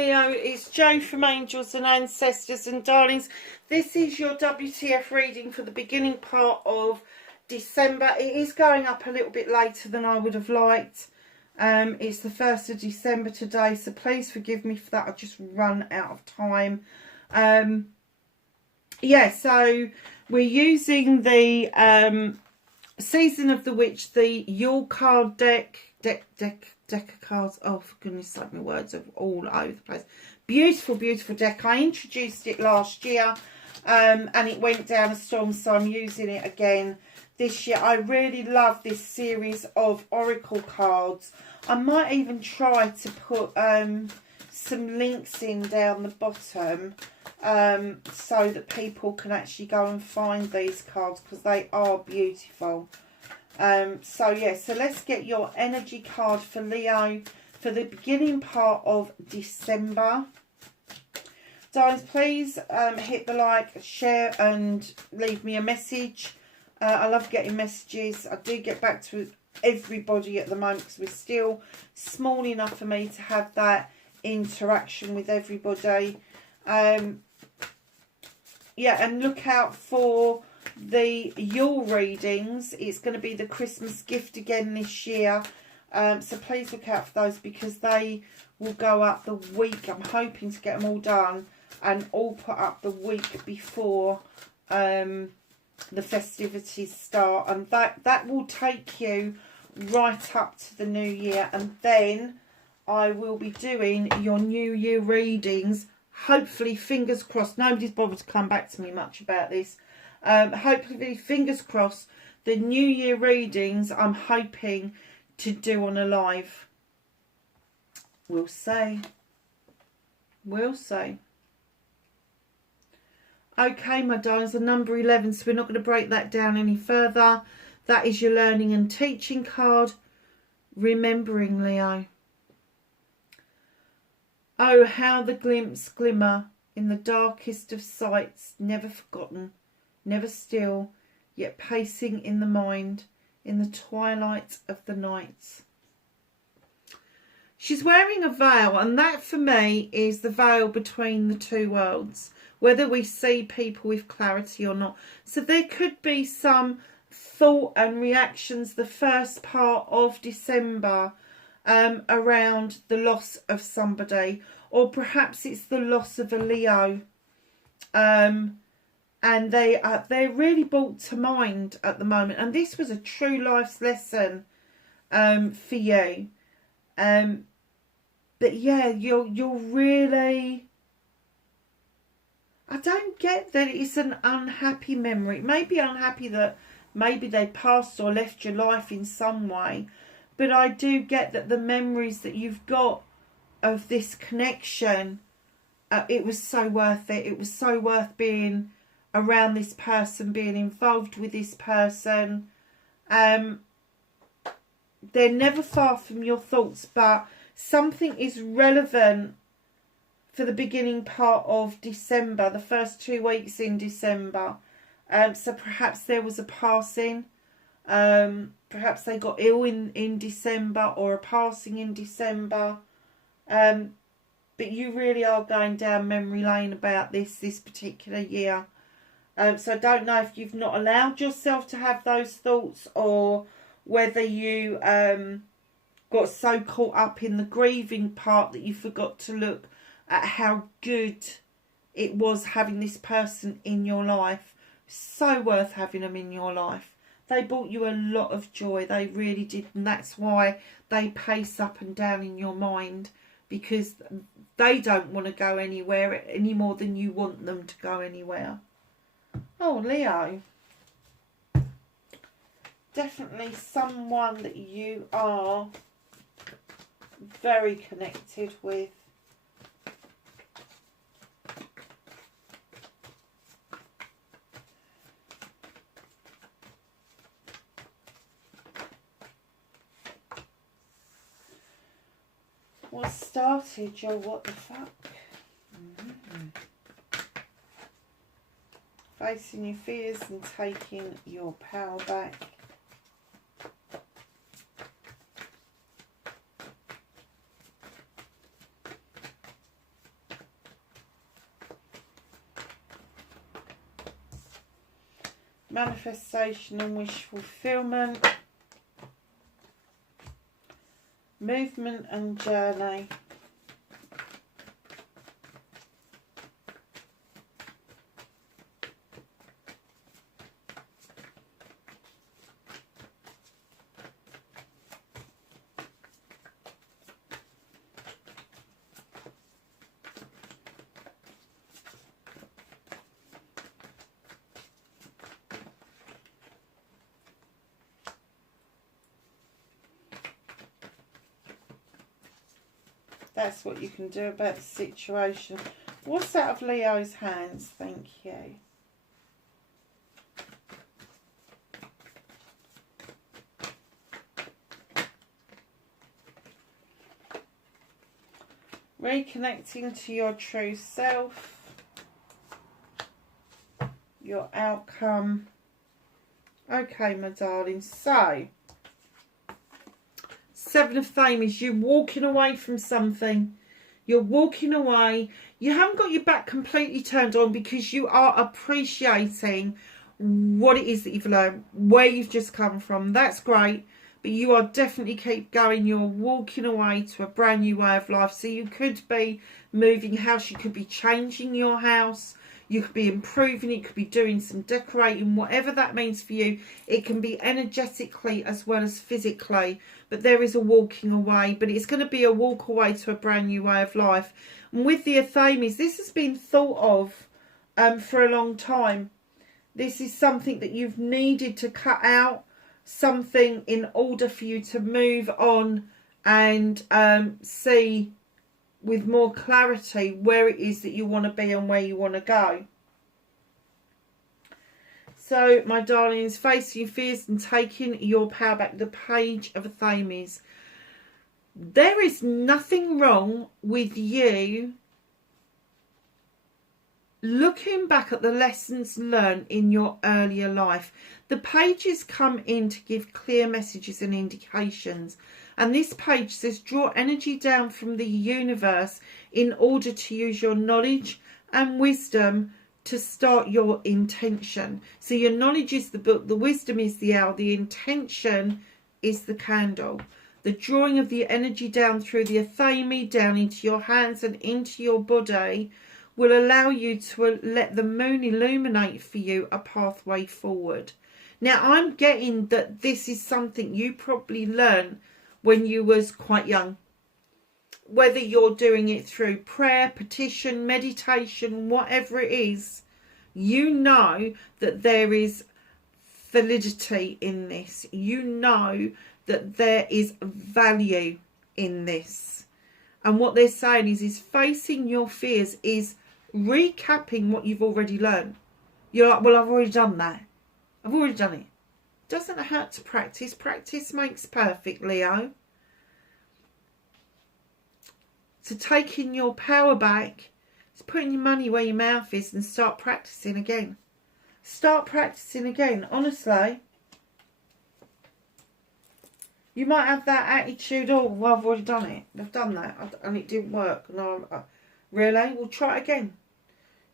Leo, it's Jo from Angels and Ancestors and Darlings. This is your WTF reading for the beginning part of December. It is going up a little bit later than I would have liked. It's the 1st of December today, so please forgive me for that. I've just run out of time. Yeah, so we're using the Season of the Witch, the Yule card deck of cards. Oh, for goodness sake, my words are all over the place. Beautiful, beautiful deck. I introduced it last year and it went down a storm, so I'm using it again this year. I really love this series of oracle cards. I might even try to put some links in down the bottom so that people can actually go and find these cards, because they are beautiful. So yeah, so let's get your energy card for Leo for the beginning part of December. Darlings, please hit the like, share and leave me a message. I love getting messages. I do get back to everybody at the moment because we're still small enough for me to have that interaction with everybody. Yeah, and look out for the Yule readings. It's going to be the Christmas gift again this year, so please look out for those, because they will go up the week. I'm hoping to get them all done and all put up the week before the festivities start, and that will take you right up to the new year. And then I will be doing your New Year readings, hopefully, fingers crossed. Nobody's bothered to come back to me much about this. Hopefully, fingers crossed, the New Year readings I'm hoping to do on a live. We'll see. We'll see. Okay, my darlings, the number 11, so we're not going to break that down any further. That is your learning and teaching card. Remembering, Leo. Oh, how the glimmer in the darkest of sights, never forgotten, never still, yet pacing in the mind, in the twilight of the night. She's wearing a veil, and that for me is the veil between the two worlds, whether we see people with clarity or not. So there could be some thought and reactions the first part of December around the loss of somebody, or perhaps it's the loss of a Leo, and they're really brought to mind at the moment. And this was a true life's lesson for you. But yeah, you're really, I don't get that it's an unhappy memory. It may be unhappy that maybe they passed or left your life in some way, but I do get that the memories that you've got of this connection, it was so worth it. It was so worth being around this person, being involved with this person. They're never far from your thoughts, but something is relevant for the beginning part of December, the first 2 weeks in December. So perhaps there was a passing. Perhaps they got ill in December, or a passing in December. But you really are going down memory lane about this particular year. So I don't know if you've not allowed yourself to have those thoughts, or whether you got so caught up in the grieving part that you forgot to look at how good it was having this person in your life. So worth having them in your life. They brought you a lot of joy. They really did. And that's why they pace up and down in your mind, because they don't want to go anywhere any more than you want them to go anywhere. Oh, Leo. Definitely someone that you are very connected with. What started your what the fuck? Facing your fears and taking your power back. manifestation and wish fulfillment, movement and journey, that's what you can do about the situation. What's out of Leo's hands? Thank you. Reconnecting to your true self, your outcome. Okay, my darling. So, Seven of Fame is you walking away from something. You're walking away. You haven't got your back completely turned on because you are appreciating what it is that you've learned, where you've just come from. That's great. But you are definitely keep going. You're walking away to a brand new way of life. So you could be moving house. You could be changing your house. You could be improving it. You could be doing some decorating. Whatever that means for you. It can be energetically as well as physically. But there is a walking away. But it's going to be a walk away to a brand new way of life. And with the Athames, this has been thought of for a long time. This is something that you've needed to cut out. Something in order for you to move on and see with more clarity where it is that you want to be and where you want to go. So, my darlings, facing your fears and taking your power back. The Page of Athames. There is nothing wrong with you looking back at the lessons learned in your earlier life. The pages come in to give clear messages and indications. And this page says, draw energy down from the universe in order to use your knowledge and wisdom to start your intention. So your knowledge is the book, the wisdom is the owl, the intention is the candle. The drawing of the energy down through the Athame, down into your hands and into your body, will allow you to let the moon illuminate for you a pathway forward. Now, I'm getting that this is something you probably learned when you was quite young. Whether you're doing it through prayer, petition, meditation, whatever it is, you know that there is validity in this. You know that there is value in this. And what they're saying is facing your fears is recapping what you've already learned. You're like, well, I've already done that. I've already done it. Doesn't hurt to practice. Practice makes perfect, Leo. So taking your power back is putting your money where your mouth is and start practicing again. Start practicing again, honestly. You might have that attitude, oh, well, I've already done it. I've done that and it didn't work. No, really? Well, try it again.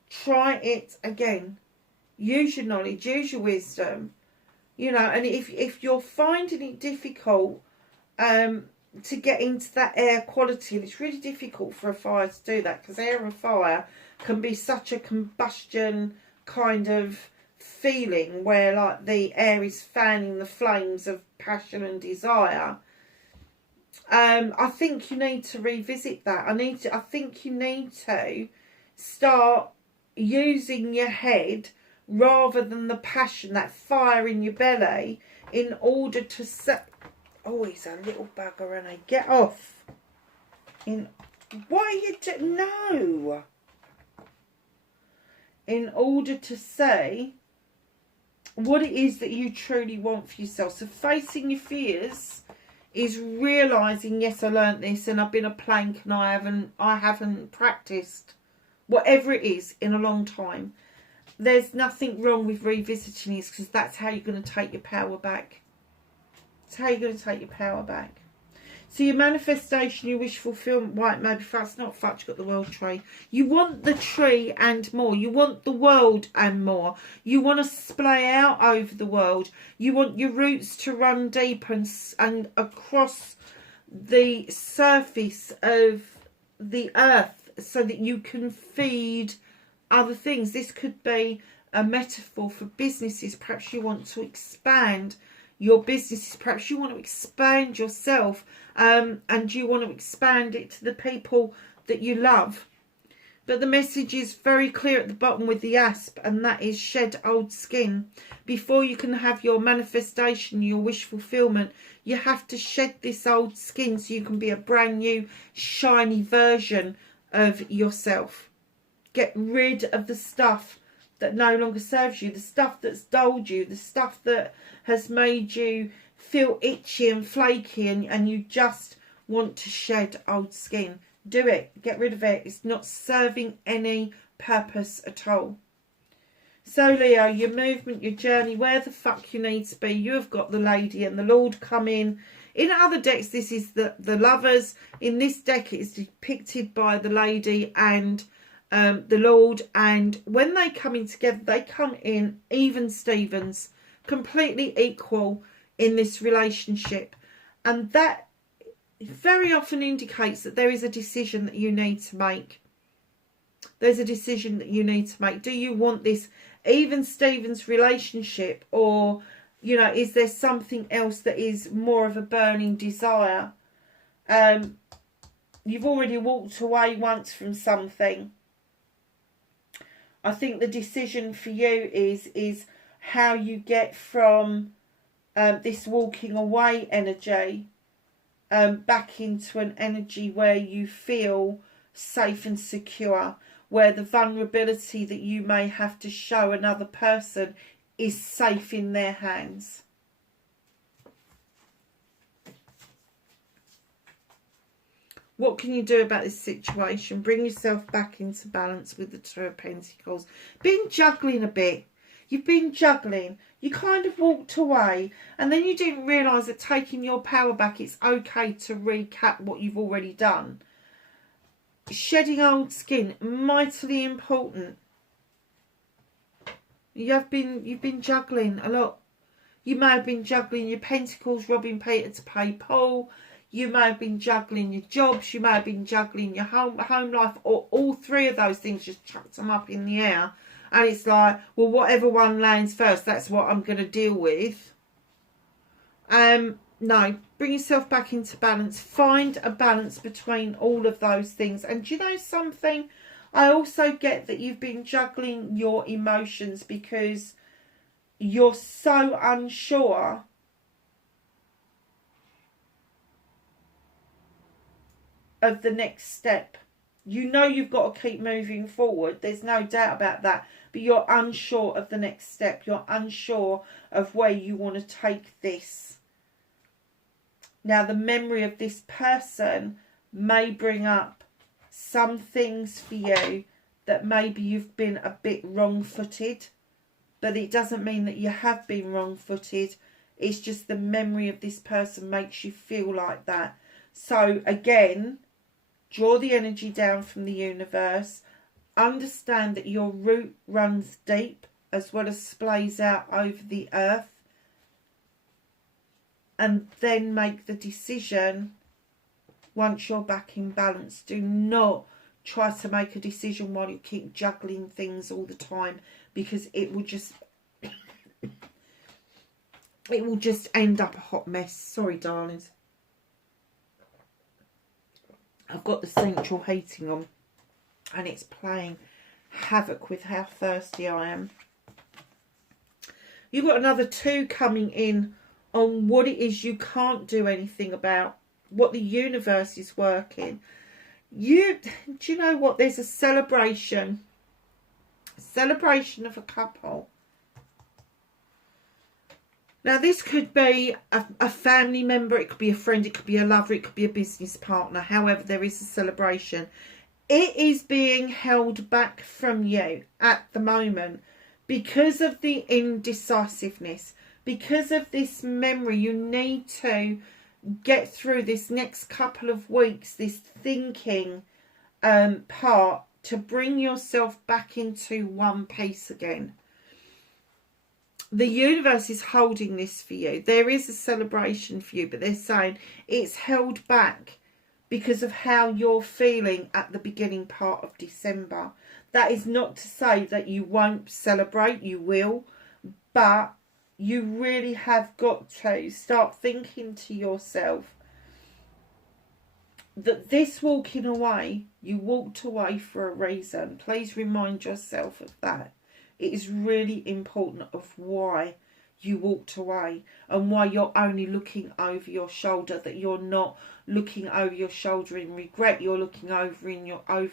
Try it again. Use your knowledge, use your wisdom. You know, and if you're finding it difficult to get into that air quality, and it's really difficult for a fire to do that, because air and fire can be such a combustion kind of feeling where like the air is fanning the flames of passion and desire. I think you need to revisit that. I think you need to start using your head rather than the passion, that fire in your belly, in order to set. Oh, he's a little bugger, and I get off. What are you doing? No. In order to say what it is that you truly want for yourself. So facing your fears is realising, yes, I learnt this and I've been a plank and I haven't practised whatever it is in a long time. There's nothing wrong with revisiting this, because that's how you're going to take your power back. It's how you're going to take your power back. So your manifestation, your wish fulfillment, white maybe that's not fucked, you've got the world tree. You want the tree and more. You want the world and more. You want to splay out over the world. You want your roots to run deep and across the surface of the earth so that you can feed other things. This could be a metaphor for businesses. Perhaps you want to expand your businesses, perhaps you want to expand yourself, and you want to expand it to the people that you love. But the message is very clear at the bottom with the asp, and that is shed old skin. Before you can have your manifestation, your wish fulfillment, you have to shed this old skin so you can be a brand new shiny version of yourself. Get rid of the stuff that no longer serves you, the stuff that's dulled you, the stuff that has made you feel itchy and flaky, and you just want to shed old skin. Do it. Get rid of it. It's not serving any purpose at all. So Leo, your movement, your journey, where the fuck you need to be, you have got the Lady and the Lord come in. In other decks, this is the Lovers. In this deck, it's depicted by the Lady and the Lord, and when they come in together, they come in even Stevens, completely equal in this relationship, and that very often indicates that there is a decision that you need to make. There's a decision that you need to make. Do you want this even Stevens relationship, or you know, is there something else that is more of a burning desire? You've already walked away once from something. I think the decision for you is how you get from this walking away energy back into an energy where you feel safe and secure, where the vulnerability that you may have to show another person is safe in their hands. What can you do about this situation? Bring yourself back into balance with the Two of Pentacles. Been juggling a bit. You've been juggling. You kind of walked away, and then you didn't realise that taking your power back, it's okay to recap what you've already done. Shedding old skin, mightily important. You've been juggling a lot. You may have been juggling your Pentacles, robbing Peter to pay Paul. You may have been juggling your jobs. You may have been juggling your home life, or all three of those things, just chucked them up in the air. And it's like, well, whatever one lands first, that's what I'm going to deal with. No, bring yourself back into balance. Find a balance between all of those things. And do you know something? I also get that you've been juggling your emotions because you're so unsure of the next step. You know you've got to keep moving forward. There's no doubt about that. But you're unsure of the next step. You're unsure of where you want to take this. Now, the memory of this person may bring up some things for you that maybe you've been a bit wrong-footed. But it doesn't mean that you have been wrong-footed. It's just the memory of this person makes you feel like that. So, again, draw the energy down from the universe. Understand that your root runs deep as well as splays out over the earth. And then make the decision once you're back in balance. Do not try to make a decision while you keep juggling things all the time, because it will just end up a hot mess. Sorry, darlings. I've got the central heating on and it's playing havoc with how thirsty I am. You've got another 2 coming in on what it is you can't do anything about, what the universe is working. Do you know what? There's a celebration of a couple. Now, this could be a family member, it could be a friend, it could be a lover, it could be a business partner. However, there is a celebration. It is being held back from you at the moment because of the indecisiveness, because of this memory. You need to get through this next couple of weeks, this thinking part, to bring yourself back into one piece again. The universe is holding this for you. There is a celebration for you, but they're saying it's held back because of how you're feeling at the beginning part of December. That is not to say that you won't celebrate, you will, but you really have got to start thinking to yourself that this walking away, you walked away for a reason. Please remind yourself of that. It is really important of why you walked away and why you're only looking over your shoulder, that you're not looking over your shoulder in regret. You're looking over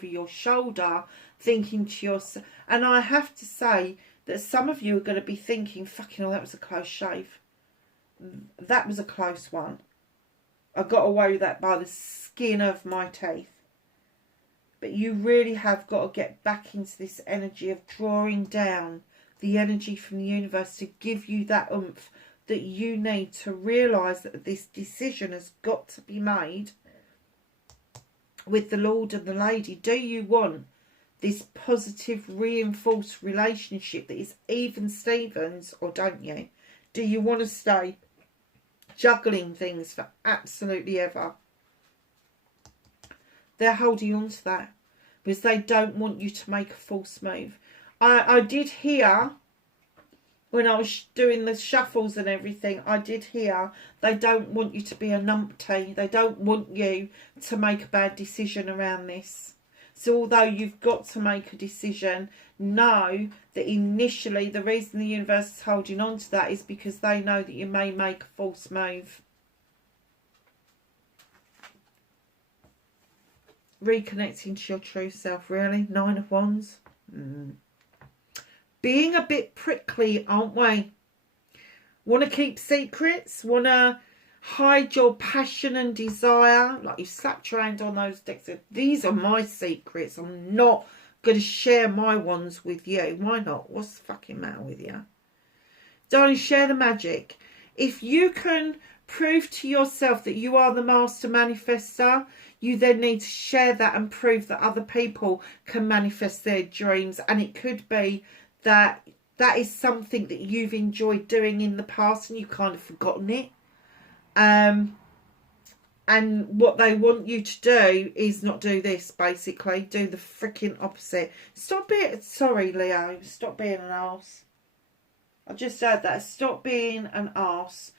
your shoulder thinking to yourself. And I have to say that some of you are going to be thinking, fucking hell, that was a close shave. That was a close one. I got away with that by the skin of my teeth. But you really have got to get back into this energy of drawing down the energy from the universe to give you that oomph that you need to realise that this decision has got to be made with the Lord and the Lady. Do you want this positive, reinforced relationship that is even Stevens, or don't you? Do you want to stay juggling things for absolutely ever? They're holding on to that because they don't want you to make a false move. I did hear, when I was doing the shuffles and everything, I did hear they don't want you to be a numpty. They don't want you to make a bad decision around this. So although you've got to make a decision, know that initially the reason the universe is holding on to that is because they know that you may make a false move. Reconnecting to your true self, really? 9 of Wands. Being a bit prickly, aren't we? Want to keep secrets? Want to hide your passion and desire? Like you slapped your hand on those decks. These are my secrets. I'm not going to share my ones with you. Why not? What's the fucking matter with you? Darling, share the magic. If you can prove to yourself that you are the master manifester, you then need to share that and prove that other people can manifest their dreams. And it could be that that is something that you've enjoyed doing in the past and you've kind of forgotten it. And what they want you to do is not do this, basically. Do the freaking opposite. Stop being... Sorry, Leo. Stop being an arse. I just said that. Stop being an arse.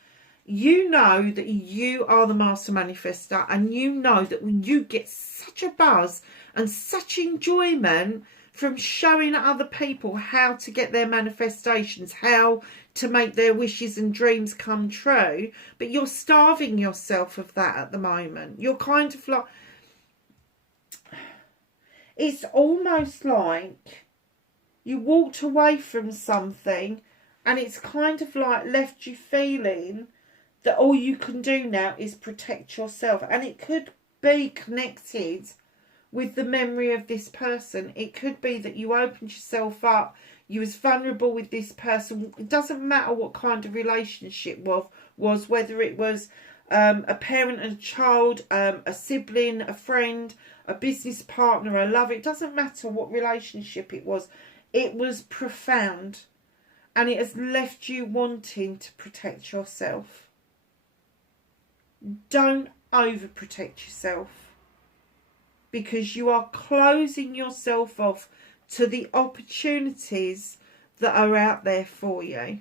You know that you are the master manifester, and you know that when you get such a buzz and such enjoyment from showing other people how to get their manifestations, how to make their wishes and dreams come true, but you're starving yourself of that at the moment. You're kind of like... It's almost like you walked away from something and it's kind of like left you feeling that all you can do now is protect yourself. And it could be connected with the memory of this person. It could be that you opened yourself up, you was vulnerable with this person. It doesn't matter what kind of relationship was, whether it was a parent and a child, a sibling, a friend, a business partner, a lover. It doesn't matter what relationship it was. It was profound. And it has left you wanting to protect yourself. Don't overprotect yourself, because you are closing yourself off to the opportunities that are out there for you.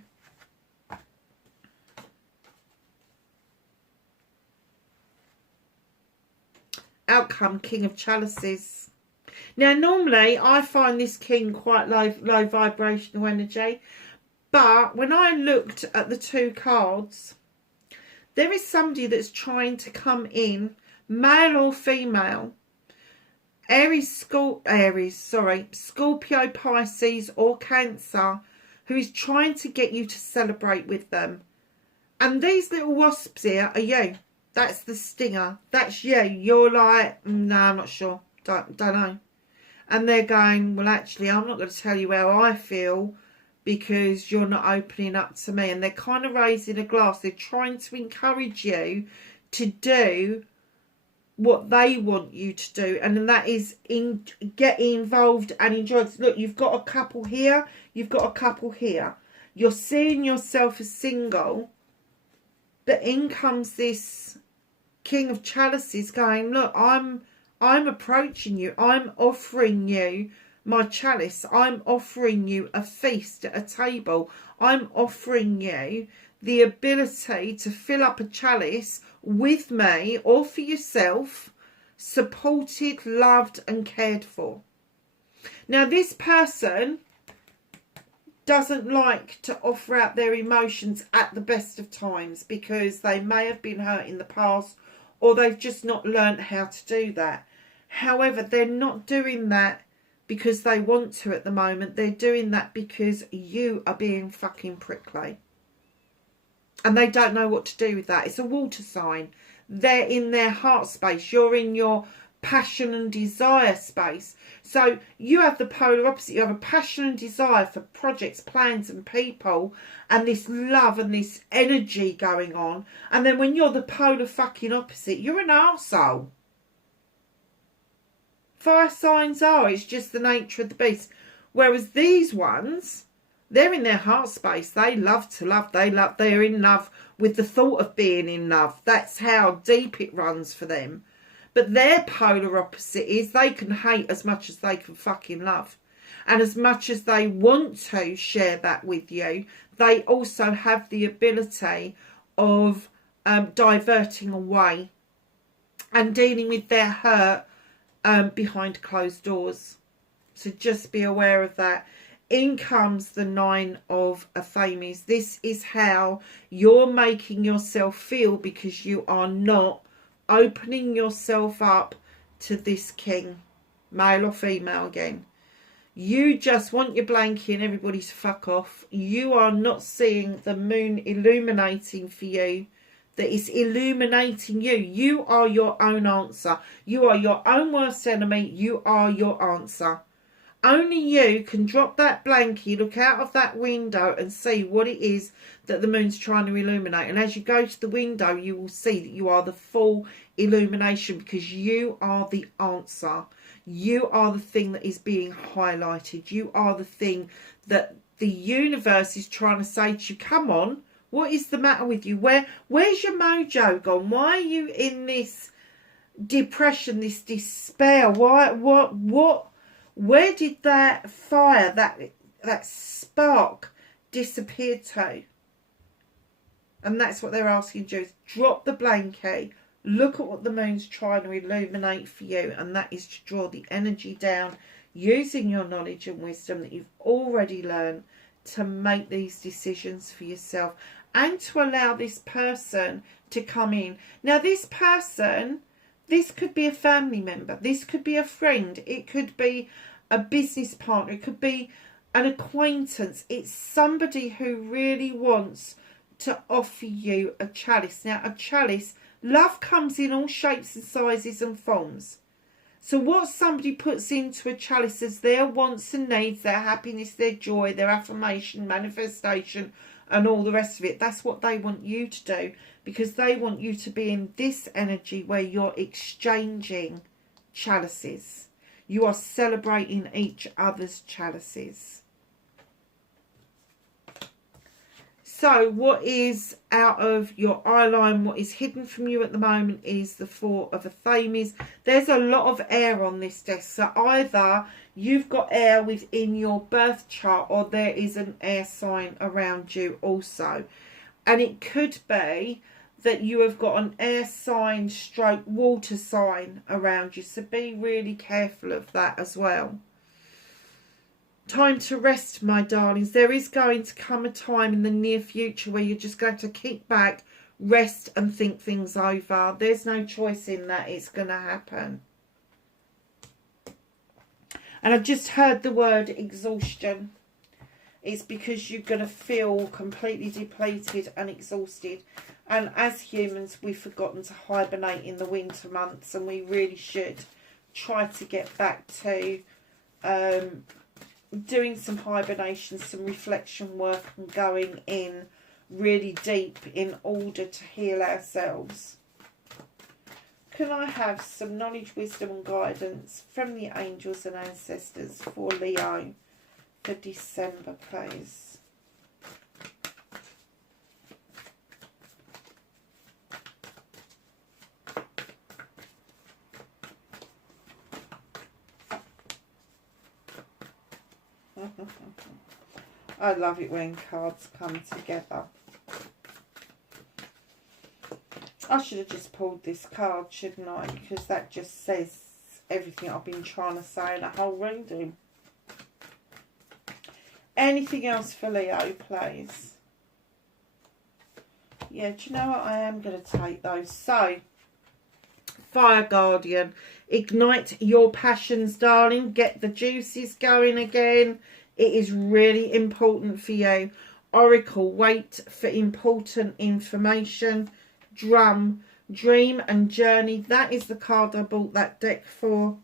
Outcome, King of Chalices. Now, normally I find this king quite low vibrational energy, but when I looked at the 2 cards, there is somebody that's trying to come in, male or female, Scorpio, Pisces or Cancer, who is trying to get you to celebrate with them. And these little wasps here are you. That's the stinger. That's you. You're like, no, I'm not sure. Don't know. And they're going, well, actually, I'm not going to tell you how I feel, because you're not opening up to me. And they're kind of raising a glass. They're trying to encourage you to do what they want you to do, and that is get involved and enjoy it. Look, you've got a couple here, you've got a couple here. You're seeing yourself as single, but in comes this King of Chalices going, look, I'm approaching you, I'm offering you my chalice, I'm offering you a feast at a table, I'm offering you the ability to fill up a chalice with me or for yourself, supported, loved and cared for. Now this person doesn't like to offer out their emotions at the best of times because they may have been hurt in the past, or they've just not learned how to do that. However, they're not doing that because they want to at the moment. They're doing that because you are being fucking prickly. And they don't know what to do with that. It's a water sign. They're in their heart space. You're in your passion and desire space. So you have the polar opposite. You have a passion and desire for projects, plans and people, and this love and this energy going on. And then when you're the polar fucking opposite, you're an arsehole. Fire signs are. It's just the nature of the beast. Whereas these ones, they're in their heart space. They love to love. They're in love with the thought of being in love. That's how deep it runs for them. But their polar opposite is they can hate as much as they can fucking love. And as much as they want to share that with you, they also have the ability of diverting away and dealing with their hurt behind closed doors. So just be aware of that. In comes the 9 of Athames. This is how you're making yourself feel because you are not opening yourself up to this king, male or female again. You just want your blankie and everybody to fuck off. You are not seeing the moon illuminating for you, that is illuminating you. You are your own answer. You are your own worst enemy. You are your answer. Only you can drop that blankie, look out of that window and see what it is that the moon's trying to illuminate. And as you go to the window, you will see that you are the full illumination because you are the answer. You are the thing that is being highlighted. You are the thing that the universe is trying to say to you, come on, what is the matter with you? Where's your mojo gone? Why are you in this depression, this despair? Where did that fire, that spark disappear to? And that's what they're asking you, is drop the blanket, look at what the moon's trying to illuminate for you, and that is to draw the energy down using your knowledge and wisdom that you've already learned to make these decisions for yourself and to allow this person to come in. Now this person, this could be a family member, this could be a friend, it could be a business partner, it could be an acquaintance. It's somebody who really wants to offer you a chalice. Now a chalice, love comes in all shapes and sizes and forms. So what somebody puts into a chalice is their wants and needs, their happiness, their joy, their affirmation, manifestation and all the rest of it. That's what they want you to do, because they want you to be in this energy where you're exchanging chalices. You are celebrating each other's chalices. So what is out of your eye line, what is hidden from you at the moment is the 4 of Athames. There's a lot of air on this desk. So either you've got air within your birth chart or there is an air sign around you also. And it could be that you have got an air sign stroke water sign around you. So be really careful of that as well. Time to rest, my darlings. There is going to come a time in the near future where you're just going to kick back, rest and think things over. There's no choice in that. It's going to happen. And I've just heard the word exhaustion. It's because you're going to feel completely depleted and exhausted. And as humans, we've forgotten to hibernate in the winter months, and we really should try to get back to doing some hibernation, some reflection work, and going in really deep in order to heal ourselves. Can I have some knowledge, wisdom and guidance from the angels and ancestors for Leo for December, please? I love it when cards come together. I should have just pulled this card, shouldn't I? Because that just says everything I've been trying to say in the whole reading. Anything else for Leo, please? Yeah, do you know what? I am going to take those. So, Fire Guardian, ignite your passions, darling. Get the juices going again. It is really important for you. Oracle, wait for important information. Drum, dream and journey. That is the card I bought that deck for.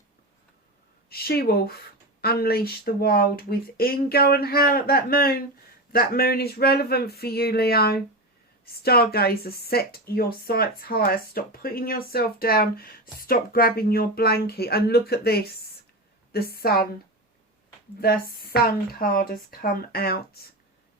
She-Wolf, unleash the wild within. Go and howl at that moon. That moon is relevant for you, Leo. Stargazer, set your sights higher. Stop putting yourself down. Stop grabbing your blanket. And look at this. The sun. The sun card has come out.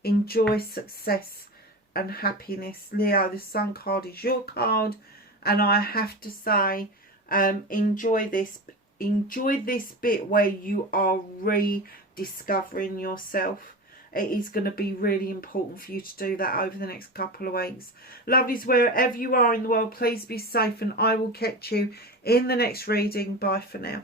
Enjoy success and happiness. Leo, the sun card is your card. And I have to say, enjoy this bit where you are rediscovering yourself. It is going to be really important for you to do that over the next couple of weeks. Lovelies, wherever you are in the world, please be safe, and I will catch you in the next reading. Bye for now.